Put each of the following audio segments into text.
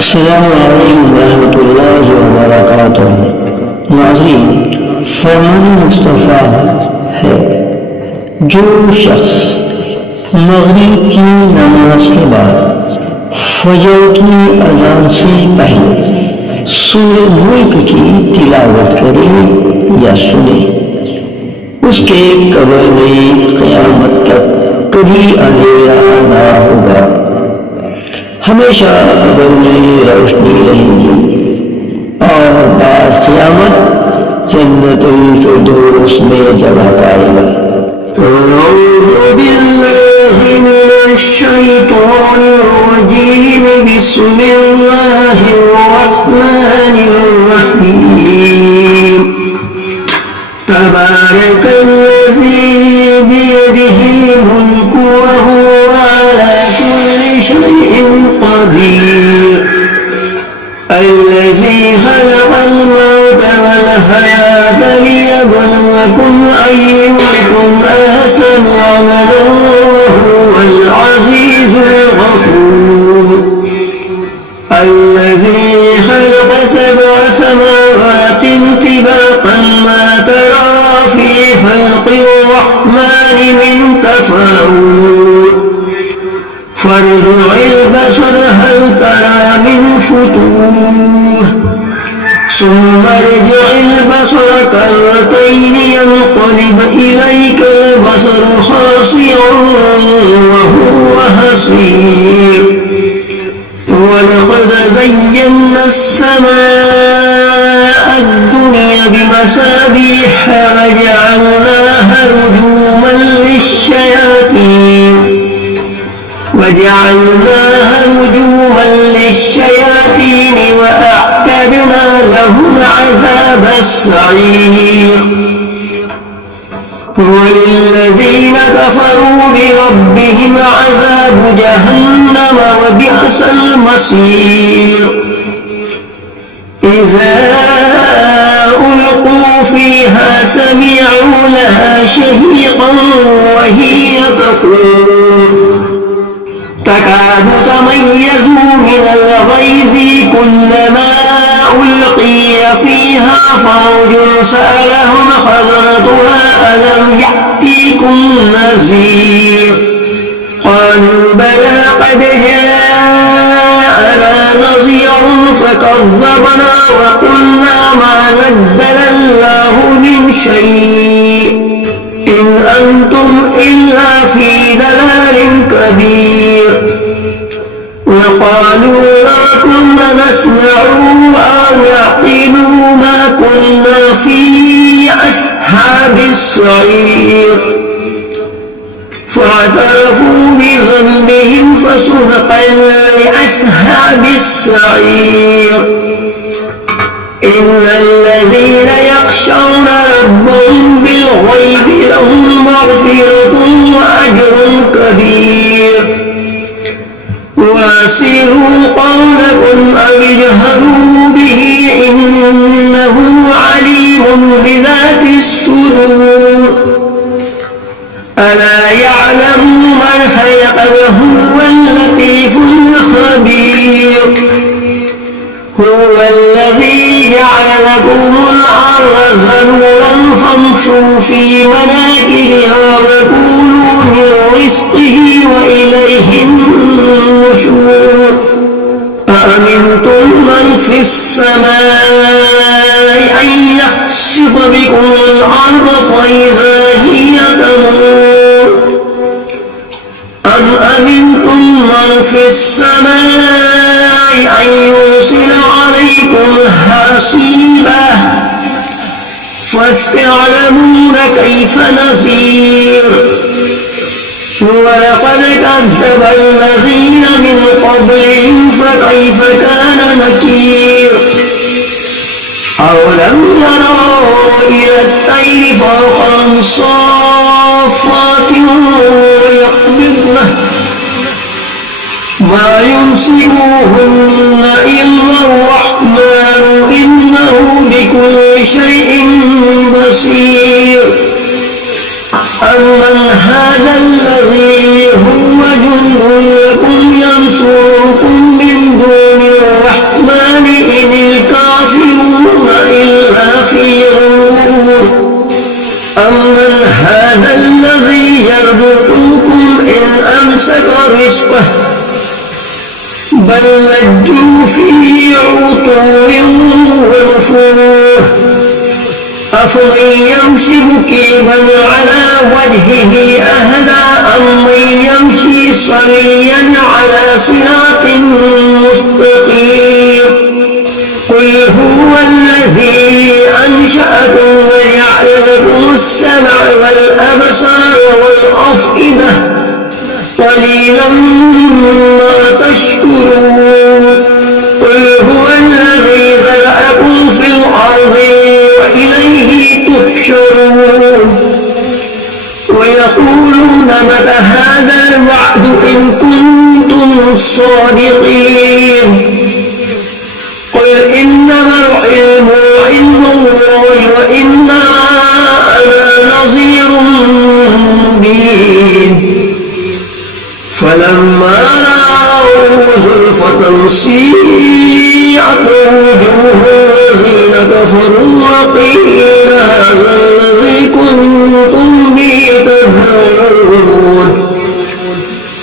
अस्सलामुअलैकुम रहमतुल्लाहि व बरकातुहू। नाज़रीन, फरमाने मुस्तफ़ा है, जो शख्स मग़रिब की नमाज के बाद फजर की अज़ान से पहले सूरे मुल्क की तिलावत करे या सुने, उसके कब्र में क़यामत तक कभी अंधेरा ना होगा, हमेशा कब्र में रोशनी रहेगी और बाद क़यामत जन्नतुल फिरदौस में जगह पाएगा। तबारकल्लज़ी बियदिहिल मुल्कु व हुवा अला कुल्लि शैइन क़दीर। अल्लज़ी ख़लक़ल मौत वल हयात लियब्लुवकुम अय्युकुम अहसनु अमलन व हुवल अज़ीज़ुल गफ़ूर। अल्लज़ी ख़लक़ सबअ समावातिन तिबाक़न मा तरा फ़ी ख़ल्क़िर रहमानि मिन तफ़ावुत। फर्जि'िल बसर हल तरा मिन फुतूर। सुम्मा अर्जि'िल बसर कर्रतैनि यन्क़लिब इलैकल बसरु ख़ासि'अन व हुवा हसीर। वलक़द ज़य्यन्ना अस्समाअ अद्दुनिया बिमसाबीह वजअलनाहा रुजूमन लिश्शयातीन वअअतदना लहुम अज़ाब अस्सईर। वलिल्लज़ीन कफ़रू बिरब्बिहिम अज़ाबु जहन्नम वबिअसल मसीर। इज़ा उल्क़ू फ़ीहा समिअू लहा शहीक़न वहिय तफ़ूर। तकादु तमय्यज़ु मिनल ग़ैज़ि कुल्लमा उल्क़िय फ़ीहा फ़ौजुन सअलहुम ख़ज़नतुहा अलम यअतिकुम नज़ीर। क़ालू बला क़द जाअना नज़ीरुन फ़कज़्ज़बना वक़ुल्ना मा नज़्ज़लल्लाहु मिन शै'इन इन अंतुम इल्ला फ़ी दलालिन कबीर। وقالوا لو كنا نسمع أو نعقل ما كنا في أصحاب السعير. فاعترفوا بذنبهم فسحقا لأصحاب السعير. إن الذين يخشون ربهم بالغيب لهم مغفرة وأجر كبير. وأسروا قولكم أو اجهروا به إنه عليم بذات الصدور. ألا يعلم من خلق وهو اللطيف الخبير. هو الذي جعل لكم الأرض ذلولا فامشوا في مناكبها وكلوا من رزقه وإليه النشور. أأمنتم من في السماء أن يخسف بكم الأرض فإذا هي تمور. أم أمنتم من في السماء أن يرسل عليكم حاصبا فاستعلمون كيف نذير. ولقد كذب الذين من قبلهم فكيف كان نكير. أولم يروا إلى الطير فوقهم صافات ويقبضن ما يمسكوهن إلا الرحمن إنه بكل شيء بصير. أمن هذا الذي هو جند لكم ينصركم من دون لجوا في عتو ونفور أفمن يمشي مكيبا على وجهه أهدى أمن يمشي سويا على صراط مستقيم قل هو الذي أنشأكم وجعل لكم السمع والأبصار والأفئدة قليلا ما تشكرون قل هو الذي زرعكم في الأرض وإليه تحشرون ويقولون متى هذا الوعد إن كنتم صادقين قل إنما العلم عند الله وإنما أنا نذير مبين فلما رأوا زلفة سيئت وجوه الذين كفروا وقيل هذا الذي كنتم به تدعون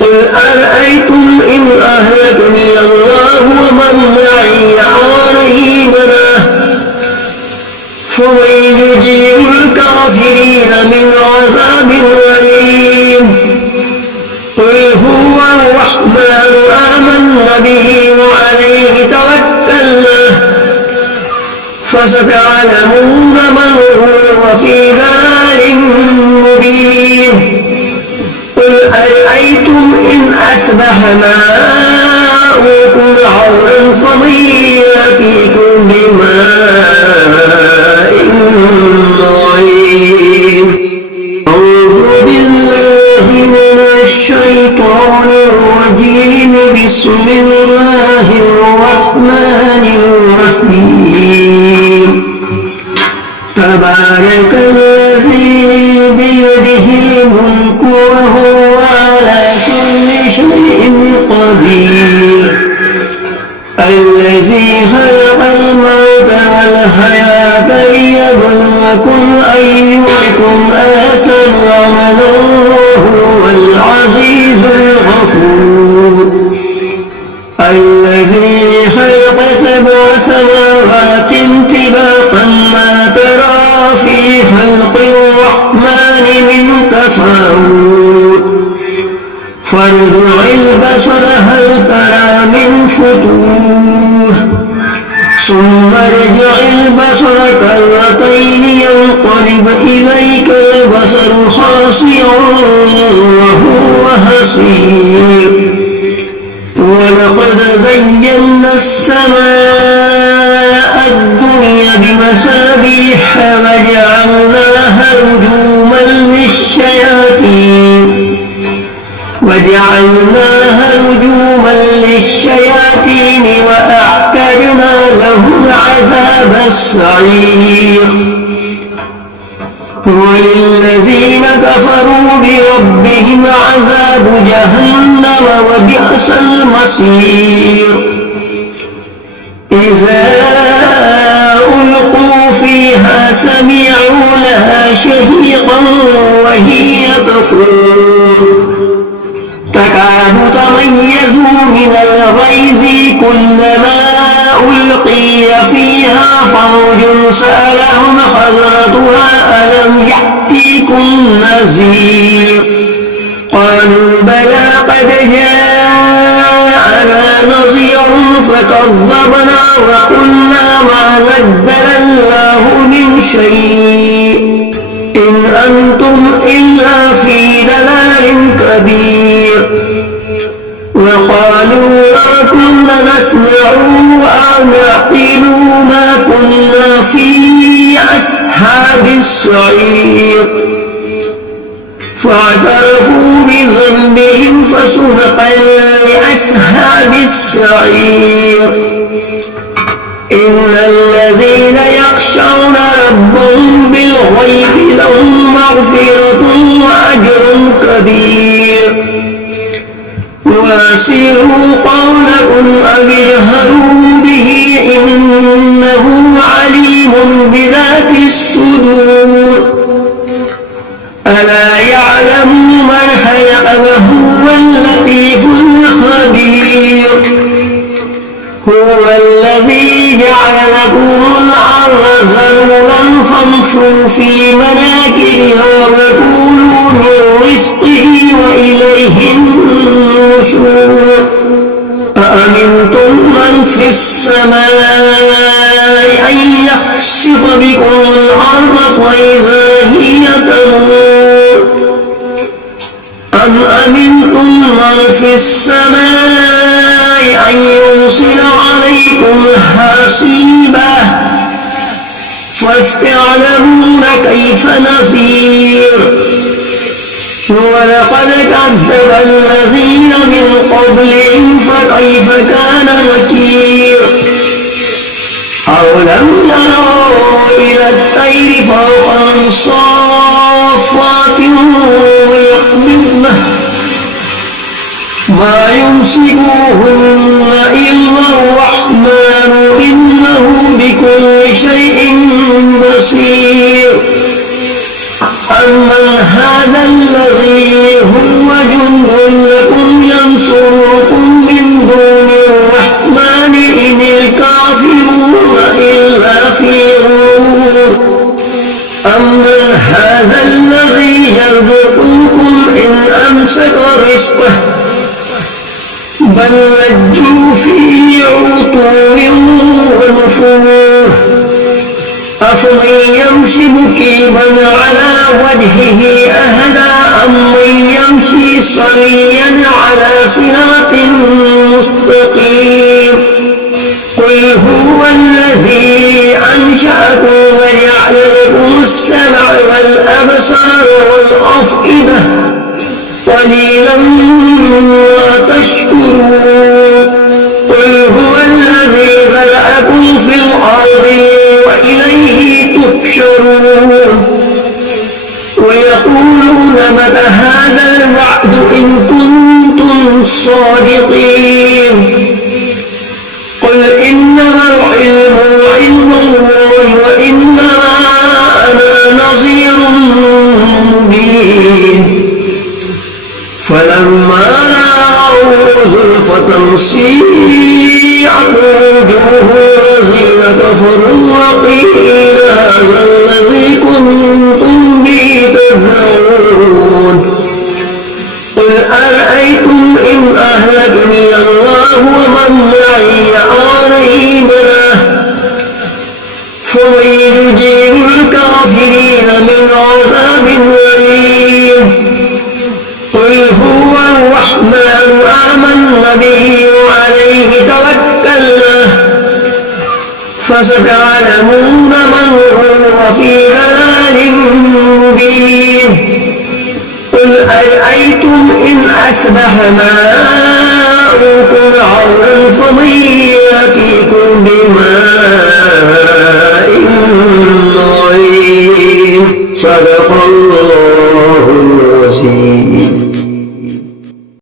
قل أرأيتم إن أهلكني الله ومن معي علينا فمن يجيب الكافرين من عذاب أليم قل هو الرحمن آمنا به وعليه توكلنا فستعلمون من هو في ضلال مبين قل أرأيتم إن أصبح ماؤكم غورا فمن يأتيكم بماء معين أعوذ بالله من الشيطان الرجيم بسم الله الرحمن الرحيم تبارك الذي بيده الملك وهو على كل شيء قدير الذي خلق الموت والحياة ليبلوكم أيكم أحسن عملا وهو العزيز الغفور الذي خلق 7 سماوات طباقا ما ترى في خلق الرحمن من تفاوت فارجع البصر هل ترى من فتوح ثم ارجع البصر كرتين ينقلب إليك البصر خاسئا وهو حسير ولقد زينا السماء الدنيا بمصابيح وجعلناها رجوما للشياطين وأعتدنا لهم عذاب السعير وللذين كفروا بربهم عذاب جهنم وبئس المصير إذا ألقوا فيها سمعوا لها شهيقا وهي تفور تكاد تميز من الغيظ كلما ألقي فيها فوج سألهم خزنتها ألم يأتيكم نذير قالوا بلى قد جاءنا نذير فكذبنا وقلنا ما نزل الله من شيء إن أنتم إلا في ضلال كبير وقالوا لو كنا نسمع أو نعقل ما كنا في أصحاب السعير فاعترفوا بذنبهم فسحقا لأصحاب السعير إن الذين يخشون ربهم بالغيب لهم مغفرة وأجر كبير وأسروا قولكم أو اجهروا به إنه عليم بذات الصدور ألا يعلم من خلق وهو اللطيف الخبير هو الذي جعل لكم الأرض ذلولا فامشوا في مناكبها وكلوا من رزقه وإليه النشور أأمنتم من في السماء أن يخسف بكم الأرض فإذا هي تمور أم أمنتم من في السماء أن يرسل عليكم حاصبا فاستعلمون كيف نذير ولقد كذب الذين من قبلهم فكيف كان نكير أولم يروا إلى الطير فوقهم صافات ويقبضن ما يمسكوهن إلا الرحمن إنه بكل شيء بصير أمن هذا الذي هو جند لكم ينصركم من دون الرحمن إن الكافرون إلا في غرور أمن هذا الذي يرزقكم إن أمسك رزقه بل لجوا في عتو ونفور أفمن يمشي مكيبا على وجهه أهدى أمن يمشي سويا على صراط مستقيم قل هو الذي أنشأكم وجعل لكم السمع والأبصار والأفئدة قليلا ما تشكرون قل هو الذي زرعكم في الأرض وإليه تحشرون ويقولون متى هذا الوعد إن كنتم صادقين قل إنما العلم عند الله وإنما أنا نذير مبين فلما رأوا زلفة سيئت وجوه الذين كفروا وقيل هذا الذي كنتم به تدعون قل أرأيتم إن أهلكني الله ومن معي قريبا فمن يجيب الكافرين من عذاب أليم قل هو الرحمن آمنا به وعليه توكلنا فستعلمون من هو في ضلال مبين قل أرأيتم إن أصبح ماؤكم غورا فمن يأتيكم بماء معين صدق الله